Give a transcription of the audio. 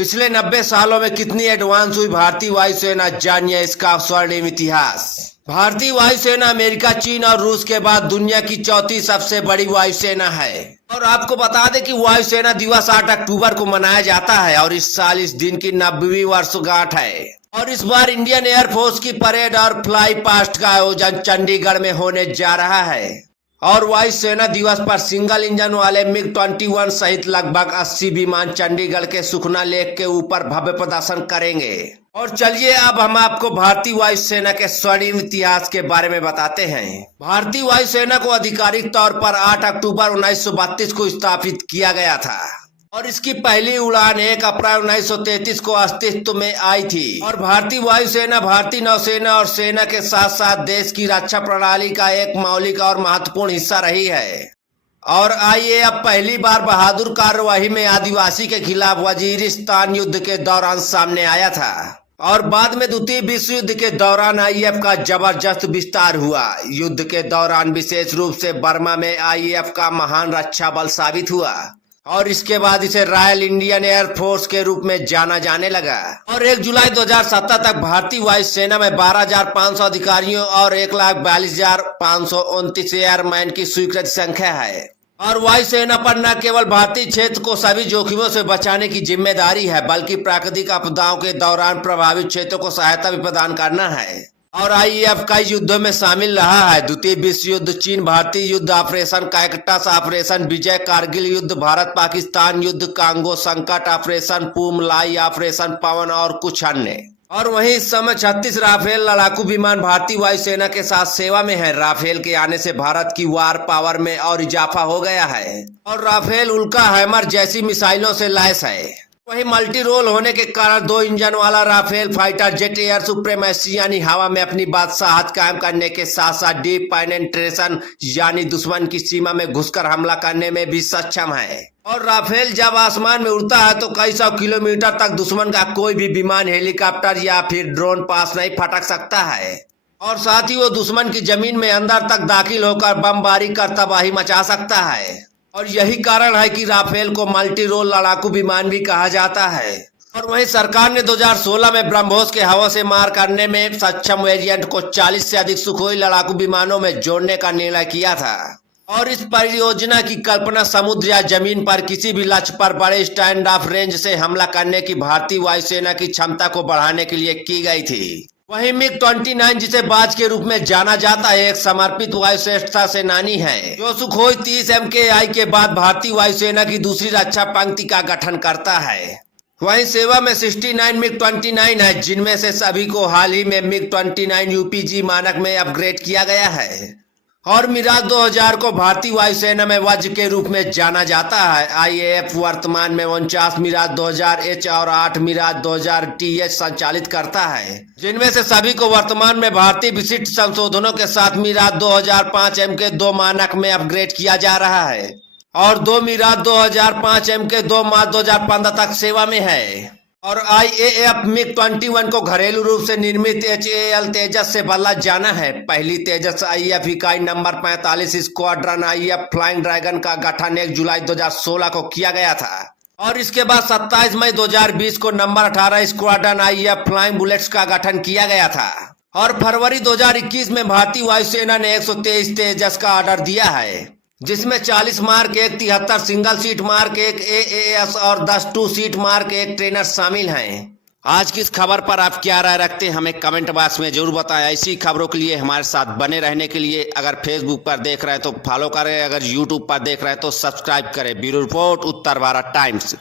पिछले 90 सालों में कितनी एडवांस हुई भारतीय वायुसेना, जानिए इसका स्वर्णिम इतिहास। भारतीय वायुसेना अमेरिका, चीन और रूस के बाद दुनिया की चौथी सबसे बड़ी वायुसेना है। और आपको बता दें कि वायुसेना दिवस 8 अक्टूबर को मनाया जाता है और इस साल इस दिन की 90वीं वर्षगांठ है। और इस बार इंडियन एयरफोर्स की परेड और फ्लाई पास्ट का आयोजन चंडीगढ़ में होने जा रहा है। और वायुसेना दिवस पर सिंगल इंजन वाले MiG-21 सहित लगभग 80 विमान चंडीगढ़ के सुखना लेक के ऊपर भव्य प्रदर्शन करेंगे। और चलिए अब हम आपको भारतीय वायुसेना के स्वर्णिम इतिहास के बारे में बताते हैं। भारतीय वायुसेना को आधिकारिक तौर पर 8 अक्टूबर 1932 को स्थापित किया गया था और इसकी पहली उड़ान 1 अप्रैल 1933 को अस्तित्व में आई थी। और भारतीय वायुसेना भारतीय नौसेना और सेना के साथ साथ देश की रक्षा प्रणाली का एक मौलिक और महत्वपूर्ण हिस्सा रही है। और आइए अब पहली बार बहादुर कार्यवाही में आदिवासी के खिलाफ वजीरिस्तान युद्ध के दौरान सामने आया था। और बाद में द्वितीय विश्व युद्ध के दौरान IAF का जबरदस्त विस्तार हुआ। युद्ध के दौरान विशेष रूप से बर्मा में IAF का महान रक्षा बल साबित हुआ और इसके बाद इसे रॉयल इंडियन एयरफोर्स के रूप में जाना जाने लगा। और 1 जुलाई 2017 तक भारतीय वायुसेना में 12,500 अधिकारियों और 1,42,529 एयरमैन की स्वीकृत संख्या है। और वायुसेना पर न केवल भारतीय क्षेत्र को सभी जोखिमों से बचाने की जिम्मेदारी है, बल्कि प्राकृतिक आपदाओं के दौरान प्रभावित क्षेत्रों को सहायता भी प्रदान करना है। और IAF कई युद्धों में शामिल रहा है। द्वितीय विश्व युद्ध, चीन भारतीय युद्ध, ऑपरेशन कैकटस, ऑपरेशन विजय, कारगिल युद्ध, भारत पाकिस्तान युद्ध, कांगो संकट, ऑपरेशन पूमलाई, ऑपरेशन पवन और कुछ अन्य। और वहीं इस समय 36 राफेल लड़ाकू विमान भारतीय वायुसेना के साथ सेवा में है। राफेल के आने से भारत की वार पावर में और इजाफा हो गया है और राफेल उल्का हैमर जैसी मिसाइलों से लैस है। वही मल्टी रोल होने के कारण 2 इंजन वाला Rafale fighter jet air supremacy यानी हवा में अपनी बादशाहत कायम करने के साथ साथ डीप पेनिट्रेशन यानी दुश्मन की सीमा में घुसकर हमला करने में भी सक्षम है। और राफेल जब आसमान में उड़ता है तो कई 100 किलोमीटर तक दुश्मन का कोई भी विमान, हेलीकॉप्टर या फिर ड्रोन पास नहीं फटक सकता है। और साथ ही वो दुश्मन की जमीन में अंदर तक दाखिल होकर बमबारी कर तबाही मचा सकता है। और यही कारण है कि राफेल को मल्टी रोल लड़ाकू विमान भी कहा जाता है। और वहीं सरकार ने 2016 में ब्रह्मोस के हवा से मार करने में सक्षम वेरिएंट को 40 से अधिक सुखोई लड़ाकू विमानों में जोड़ने का निर्णय किया था। और इस परियोजना की कल्पना समुद्र या जमीन पर किसी भी लक्ष्य पर बड़े स्टैंड ऑफ रेंज से हमला करने की भारतीय वायुसेना की क्षमता को बढ़ाने के लिए की गई थी। वहीं MiG-29 जिसे बाज के रूप में जाना जाता है, एक समर्पित वायुश्रेष्ठता सेनानी है जो सुखोई 30 MKI के बाद भारतीय वायुसेना की दूसरी रक्षा पंक्ति का गठन करता है। वहीं सेवा में 69 MiG-29 है, जिनमें से सभी को हाल ही में MiG-29 UPG मानक में अपग्रेड किया गया है। और मिराज 2000 को भारतीय वायुसेना में वज्र के रूप में जाना जाता है। IAF वर्तमान में 49 मिराज 2000H और 8 मिराज 2000TH संचालित करता है, जिनमें से सभी को वर्तमान में भारतीय विशिष्ट संशोधनों के साथ मिराज 2005 MK2 मानक में अपग्रेड किया जा रहा है। और 2 मिराज 2005 MK2 मार्च 2015 तक सेवा में है। और IAF MiG-21 को घरेलू रूप से निर्मित HAL तेजस से बदला जाना है। पहली तेजस IAF इकाई number 45 squadron IAF flying dragon का गठन 1 जुलाई 2016 को किया गया था। और इसके बाद 27 मई 2020 को number 18 squadron IAF flying bullets का गठन किया गया था। और फरवरी 2021 में भारतीय वायुसेना ने 123 तेजस का ऑर्डर दिया है, जिसमें 40 mark 1, 73 single seat mark 1 AAS और 10 2 सीट मार्क 1 ट्रेनर शामिल हैं। आज की इस खबर पर आप क्या राय रखते हैं, हमें कमेंट बॉक्स में जरूर बताएं। ऐसी खबरों के लिए हमारे साथ बने रहने के लिए अगर फेसबुक पर देख रहे हैं तो फॉलो करें, अगर यूट्यूब पर देख रहे हैं तो सब्सक्राइब करें। ब्यूरो रिपोर्ट, उत्तर भारत टाइम्स।